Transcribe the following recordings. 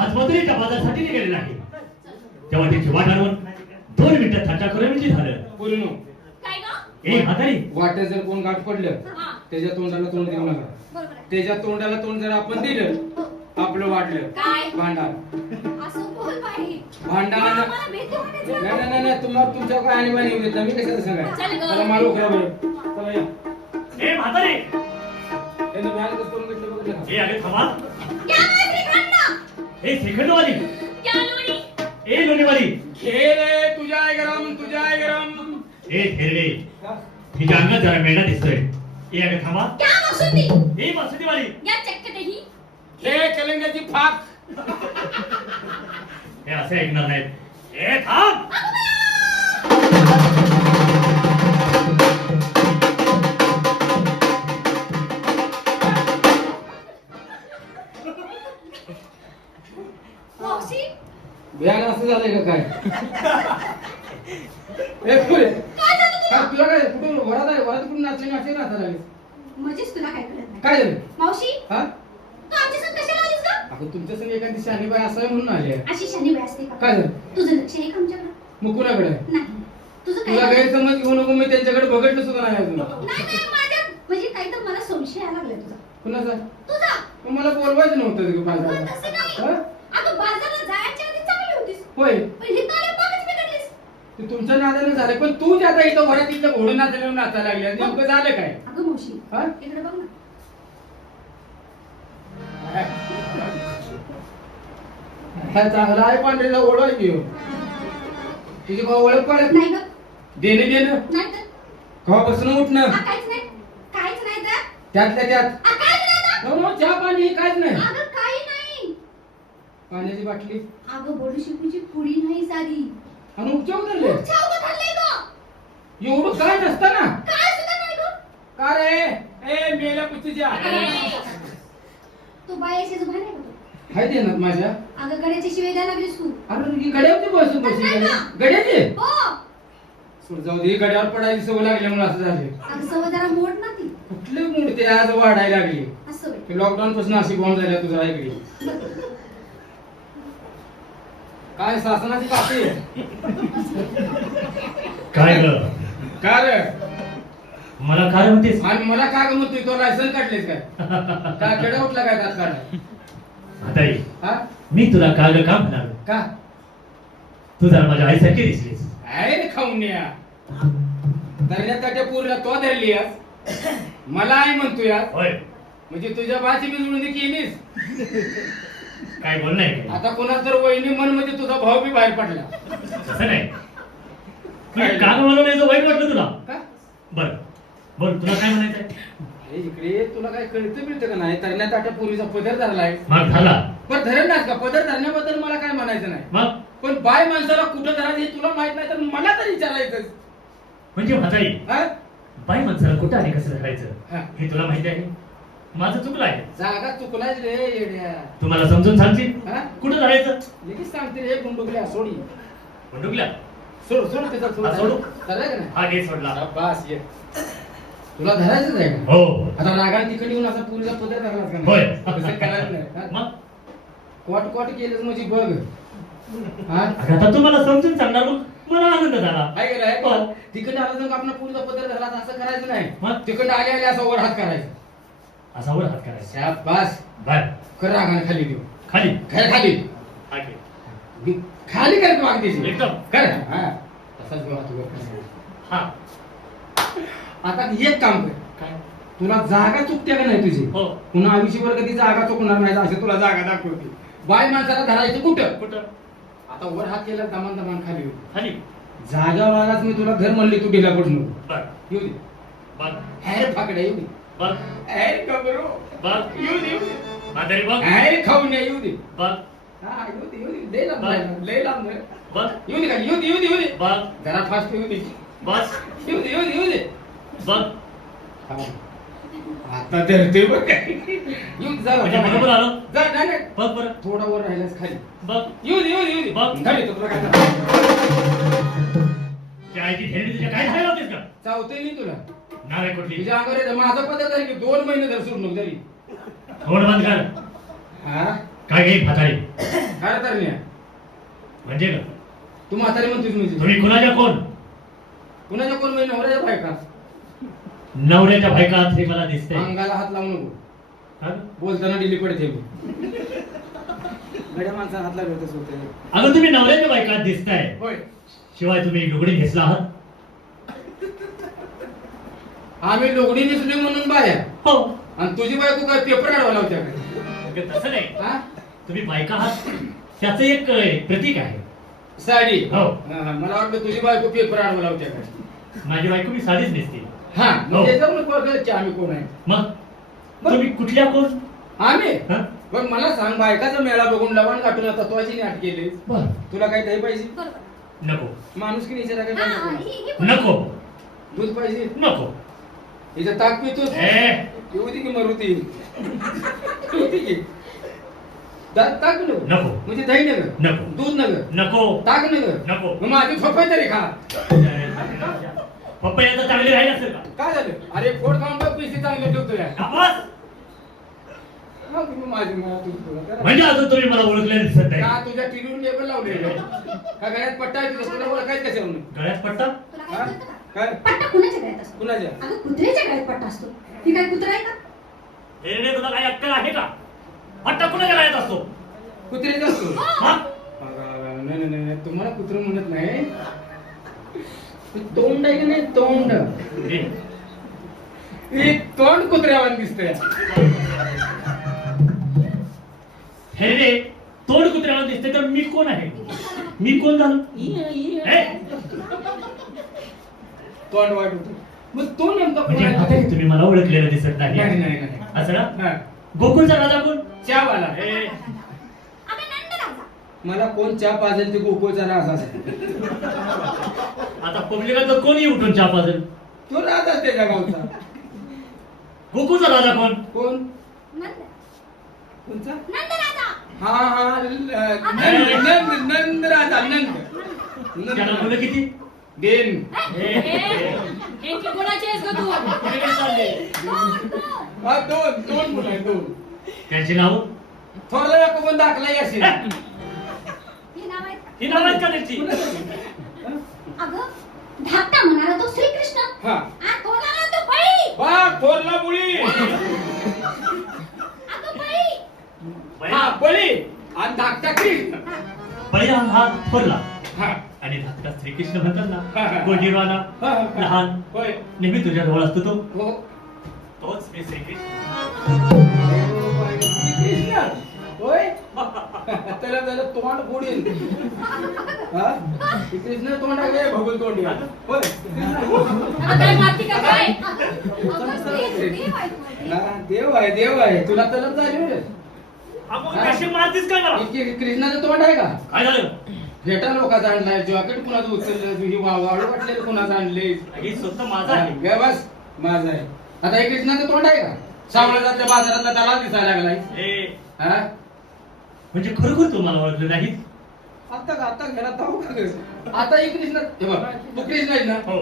आज मदुरेच्या बाजारासाठी निघालेला आहे. तेव्हा त्याची वाट आणून 2 मिनिटात थट्टा करून म्हणजे झालं. बोलू नो काय ग? ए म्हातारी, वाट्यात जर कोण गाठ पडलं हा. त्याच्या तोंडाला तोंड देऊ नका. बरोबर आहे. त्याच्या तोंडाला तोंड जर आपण दिलं आपलं वाटलं काय? भांडण असं बोल बाई. भांडणाला मला भीती वाटायची. नाही तुम्हाला तुमच्या काय आणीबाणी येऊ देत नाही. मी कशाला सांगाय चल गं. चला माल उकरा बरं. चला या ए म्हातारी, त्यांनी बाहेर कसं करून घेतलं बघितलं का? ए अरे थांबा. या माझी खांड. ए श्रीखंडवाली, या लोणी. ए लोणीवाली, घे रे तुझ्या आहे गरम तुझ्या आहे गरम. ए थेरडे, तिच्या अंगात जरा मेंढा दिसतोय. ए अरे थांबा. क्या मसुदी. ए मसुदीवाली, या चक्क दही. हे कलिंगाची फाक. हे असे ऐकणार नाहीत. ए थांब. मावशी. बियाणं असं झालंय का काय? ए पुरे काय झालं तुला? तुला काय कुठून वरात आहे वरात कुठून नाचले नाचले लागले म्हणजेच तुला काय कळत नाही. काय झालं? मावशी, हा तू आमच्या संग कशाला आलीस ग? अगं तुमच्या संग एखादी शहाणी बाई असं आहे म्हणून आली आहे. अशी शनी बाई असते का? काय झालं? तुझं लक्ष आहे का आमच्याकडे? मग कुणाकडे आहे? नाही. तुझं काय? तुला गैरसमज घेऊ नको. मी त्यांच्याकडे बघितलं सुद्धा नाही अजून. नाही माझ्या म्हणजे काही तर मला संशय आला लागलाय तुझा. कुणाचा? तुझा. मग मला बोलवायचं नव्हतं का अगं बाजारात? तसं नाही. हा? अगं बाजारला जायच्या आधी चांगली होतीस. होय पण हे तारे बघच बिघडलीस. ते तुमच्या नादाने झालं पण तू जे आता इथं घरात इथलं घोडं नाचायला नाचायला लागली आणि नेमकं झालं काय? अगं मावशी, हा? इकडे बघ ना. हा चांगला आहे पांढरीला ओळख घेऊ तुझी भाऊ ओळख पडत नाही ग. देणे देणं नाही तर. कवा बसून उठणं काहीच नाही. काहीच नाही तर. त्यातल्या त्यात काहीच नाही तर. नो नो चहा पाणी हे काहीच नाही. अगं काही नाही. पाण्याची बाटली अगं बडीशेपूची पुडी नाही साधी. आणि उपचार धरले खूप छाव घातलंय ग. एवढं काय नसतं ना. काय सुद्धा नाही ग. का रे ए मेल्या पुतीच्या तू बायाशीच भान आहे का तू? हाय देणार माझ्या अगं गड्याची शिवाय द्यायला लागलीस तू. अरे ही गड्यावरती बसून बसून नाही ना. गड्याची हो. सोड जाऊ दे गड्यावर पडायची सवय लागल्यामुळे असं झाले अगं सवय जरा मोड ना ती. कुठले मूर्ती आज वाढायला लागली असं होय. लॉकडाऊन पासून अशी बॉम्ब झाल्या तुझ्या ऐकली काय शासनाची कापी काय ग? का रे मला काय म्हणतेस? आणि मला काय म्हणतोय तो लायसन काढलेस काय काय कडे उठला काय दात काढ म्हातारी, हा मी तुला का ग का म्हणाल? का तू जरा माझ्या आईसारखी दिसलीस. आहे खाऊन या धरण्यासाठी पूर्ण तो धरली आज. मला आई म्हणतोय आज. होय, म्हणजे तुझ्या भाची मी जुळणी केलीस काय बोल नाही. आता कोणाला तर वहिनी मन म्हणजे तुझा भाऊ बी बाहेर पडला तसं नाही. म्हणजे का ग म्हणून याचं वाईट वाटलं तुला? का बर बोल, तुला काय म्हणायचंय? अरे इकडे तुला काय कळतं मिळतं का नाही तरण्यात आता पूर्वीचा पदर धरलाय मग झाला. पण धरण नाही का पदर धरण्याबद्दल मला काय म्हणायचं नाही मग पण बाय माणसाला कुठं धरायचं हे तुला माहित नाही तर मला तर विचारायचं म्हणजे म्हातारी, हा? बाई माणसाला कुठं आणि कसं धरायचं हा. हे तुला माहिती आहे? माझं चुकलं आहे. जागा चुकलाय रे येड्या तुम्हाला समजून सांगशील हा? कुठं धरायचं? लगेच सांगते रे गुंडुकल्या सोडी बंडुकल्या. सोड सोड त्याचा सोड हा, सोडू. धरलाय का नाही हा घे सोडला. बस ये तुला धरायचंच आहे का हो. आता रागान तिकडे येऊन असा पुरीचा पदर धरलास का नाही? होय. तसं करायचं नाही हा? मग कोट कोट केलंच म्हणजे बघ हा अगं आता तुम्हाला समजून सांगणार मग मला आनंद झाला. काय केलंय हो. तिकडे आलं तर आपण पुरीचा पदर धरला असं करायचं नाही मग? तिकडे आले आले असा वर हात करायचा असा वर हात करायचा. शाबास बर कर रागाने खाली देऊ खाली. काय खाली हा घे. खाली कर तू अगदी एकदम. कर हा तसाच घेऊ हात वर कर. हा. आता एक काम कर काय? तुला जागा चुकते का नाही तुझी हो. पुन्हा आयुष्यभर कधी जागा चुकणार नाही असे तुला जागा दाखवते बाय माणसाला धरायचं कुठं कुठं? आता वर हात केला दमान दमान खाली येऊ खाली. जागावर आलाच मी तुला घर म्हणली तू गेला पडू नको बर. येऊ दे बघ. हॅर फाकडे येऊ दे बघ. हॅर कबरो बघ. येऊ दे येऊ दे म्हातारी बघ. हॅर खाऊन ये येऊ दे बघ. हा येऊ दे लय लांब बघ. आहे, लय लांब आहे. बघ. येऊ दे का येऊ दे येऊ दे येऊ दे बघ. जरा फास्ट येऊ दे बस. येऊ दे येऊ दे येऊ दे बघ. हा. आता धरतोय बघ काय येऊ दे जा म्हणजे बरोबर जा. आलं. जा नाही नाही. बघ बरं. थोडा वर राहिलास खाली बघ. येऊ दे येऊ दे येऊ दे बघ. धर येतो तुला काय झालं? त्या आईची थेरडी तुझ्या काय झालं होतीस का? चावतोय मी तुला नाराय कुठली? तुझ्या अंगावर येतं माझा पदर तरी 2 महिने धर सोडून तरी थोडं बंद कर. हा काय घे म्हातारी? अरे तरण्या म्हणजे का तू म्हातारी म्हणतोस म्हणजे तुम्ही कुणाच्या कोण कुणाच्या कोण म्हणजे नवऱ्याच्या बायका नवऱ्याच्या बायकात हे मला दिसतंय अंगाला हात लावू नको हा? बोलताना डिली पडते गड्या माणसाला हात लागतच होते अगं तुम्ही नवऱ्याच्या बायकात दिसताय होय शिवाय तुम्ही लुगडी घेतला आहात आम्ही लोगडी नेसली म्हणून बाया हो आणि तुझी बायको काय पेपर अडवायला होत्या काय अगं तसं नाही हा तुम्ही बायका आहात त्याचं एक प्रतीक आहे साडी हो. हा, मला वाटलं तुझी बायको पेपर अडवायला होत्या काय माझी बायको मी साडीच नेसते हा हो. म्हणजे जाऊन बघायचे आम्ही कोण आहे मग तुम्ही कुठल्या कोण आम्ही हा? बघ मला सांग बायकाचा मेळा बघून लवण गाठून आता तत्वाची नाट केली बर तुला काही दही पाहिजे बरोबर नको माणूस की निश्चित काय हा, पाहिजे ही पण- नको दूध पाहिजे नको हिचं ताक पितो ए येऊ दे की मरुती येऊ दे की ताक नको नको म्हणजे दही नगर नको. दूध नगर नको ताक नगर नको. मग माझी झोपाय तरी खा पपया तर चांगली राहील असेल का काय झालं अरे पोट खाऊन बघ पैसे चांगले ठेवतोय आवाज! मग मी माझी मला तू तुला करा. म्हणजे अजून तुम्ही मला ओळखले दिसत नाही का तुझ्या टीव्हीवर लेबल लावले का गळ्यात पट्टा आहे तुझा तुला ओळखायचं कशावरून गळ्यात पट्टा तुला काय कळतं का? काय पट्टा कुणाच्या गळ्यात असतो कुणाच्या अगं कुत्र्याच्या गळ्यात पट्टा असतो ती काय कुत्रा आहे का हे तुला काही अक्कल आहे का पट्टा कुणाच्या गळ्यात असतो कुत्र्याचा असतो हा? नाही नाही नाही तुम्हाला कुत्र म्हणत नाही तोंड आहे की नाही तोंड हे, हे तोंड कुत्र्यावर दिसतंय हे रे तोंड कुत्र्याला दिसते तर मी कोण आहे मी कोण झालो हे? तोंड वाईट होतं मग तो नेमका कोण म्हणजे आहे? आता तुम्ही मला ओळखलेलं दिसत नाही नाही नाही नाही असं ना हा. गोकुळचा राजा कोण चहावाला हे, अगं नंदराजा मला कोण चहा पाजेल ते गोकुळचा राजा असेल आता पब्लिकात कोणी उठून चहा पाजेल तो राजा त्याच्या गावचा गोकुळचा राजा कोण कोण नंद कोणचा नंदराजा हा हा नंद नंद राजा नंद त्याला नंद मुलं किती देन हे, हे, कोणाचे आहेस ग तू कुठे चालले? हा दोन दोन मुलं आहेत दोन त्यांची नाव थोरला एक पण दाखला असेल हे नाव आहे ही नाव आहेत का त्यांची अगं धाकटा म्हणाला तो श्रीकृष्ण हा तो म्हणाला तो बळी वा थोरला मुली अगं बळी हा बळी आणि धाकटा कृष्ण बळी हा थोरला हा आणि धाकटा श्रीकृष्ण म्हणतात हा, हा. ना गोंडीवाला हा, हा. लहान होय नेहमी तुझ्या जवळ असतो तो हो तोच मी श्रीकृष्ण कृष्ण होय त्याला त्याला तोंड फोडील हा कृष्ण तोंड आहे भगुल तोंड आहे. होय काय मारती का काय देव आहे तू. हा, देव आहे तुला तलप झाली होय. आपण कशी मारतीस काय मला कृष्णाचं तोंड आहे का काय झालं फेटा लोकांचा आणलाय जॉकेट कुणाचं उचललं ही वाळू वाटलेलं कुणाचं आणले हे स्वतः माझा आहे बस माझं आहे आता हे कृष्णाचं तोंड आहे का सावळ्याच्या बाजारातला त्याला दिसायला लागलाय हे, हा म्हणजे खरोखर तू मला ओळखलं नाही आता घरात जाऊ का ग? आता हे कृष्ण हे बघ तू कृष्ण आहे ना हो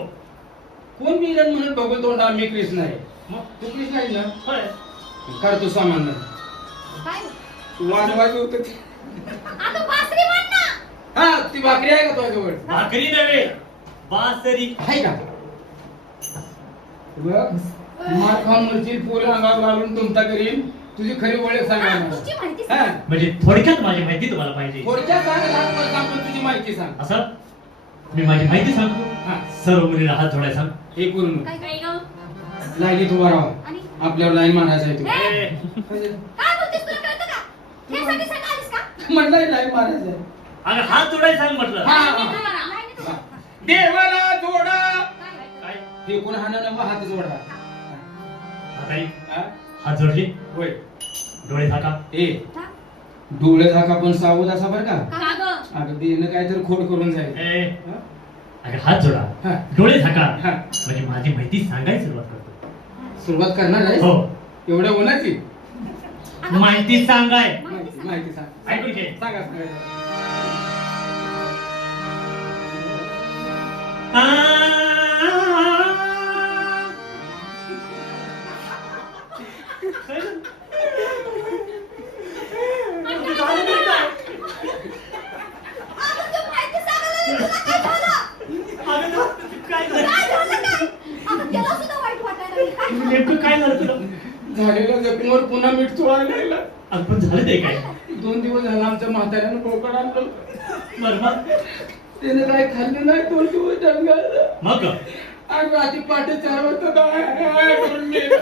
कोण मिलन म्हणून बघू तोंड मी कृष्ण आहे मग तू कृष्ण आहे ना होय. कर तू सामान काय वाजवायचं होतं ते. अगं बासरी म्हण ना हा ती भाकरी आहे का तुझ्याजवळ भाकरी नव्हे बासरी आहे का बघ मार खाऊन मरशील पोरं अंगावर घालून तुमचा करीन तुझी खरी ओळख सांगा तुझी माहिती हा सांग. म्हणजे थोडक्यात माझी माहिती तुम्हाला पाहिजे थोडक्यात सांग लाखभर सांगून तुझी माहिती सांग असं मी माझी माहिती सांगतो हा सर्व मुलीला हात थोड्या सांग हे पूर्ण काय काय ग लाईनीत उभा राहा आणि आपल्यावर लाईन मारायचा आहे तू हे, काय बोलतेस तुला कळतं का त्यासाठी सांग आलीस का म्हणलं लाईन मारायचं आहे अगं हात थोड्या सांग म्हटलं हा, नाही, हा. नाही, नाही, नाही, नाही. देवाला जोडा काय? काय हे कोण हाणं नव हात जोडा आता हा? हात जोडले होय डोळे झाका ए डोळे झाका पण सावध असा बरं का का ग? अगं देणं काय तर खोड करून जाईल हे, हा? अगं हात जोडा हा. डोळे झाका हा. म्हणजे माझी माहिती सांगायला सुरुवात करतो सुरुवात करणार आहे हो एवढ्या उन्हाची अगं, माहिती सांगाय माहिती सांग. माहिती सांग ऐकून घे सांगा सांगा. झालेल्या जखमीवर पुन्हा मीठ चोळायला लागला. पण झालं ते काय 2 दिवस झाला आमच्या म्हाताऱ्यानं बोकड आणलं. बरं मग त्याने काय खाल्लं नाही 2 दिवस डंगाळलं. मग आणि रात्री पहाटे 4 वाजता दवाखान्यात करून मेलं.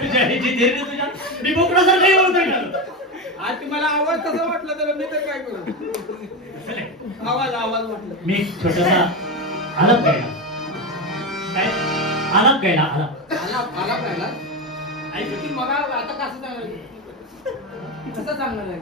तुझ्या ह्याची धीर नाही तुझ्या मी बोकडासारखं बोलतोय का आज तुम्हाला आवाज कसा वाटला तर मी तर काय करू. असं नाही. आवाज वाटला. मी एक छोटासा आलाप गायला काय आलाप गायला आलाप आला पाहिला ऐक की मग आता कसं सांगणार कसं सांगणार आहे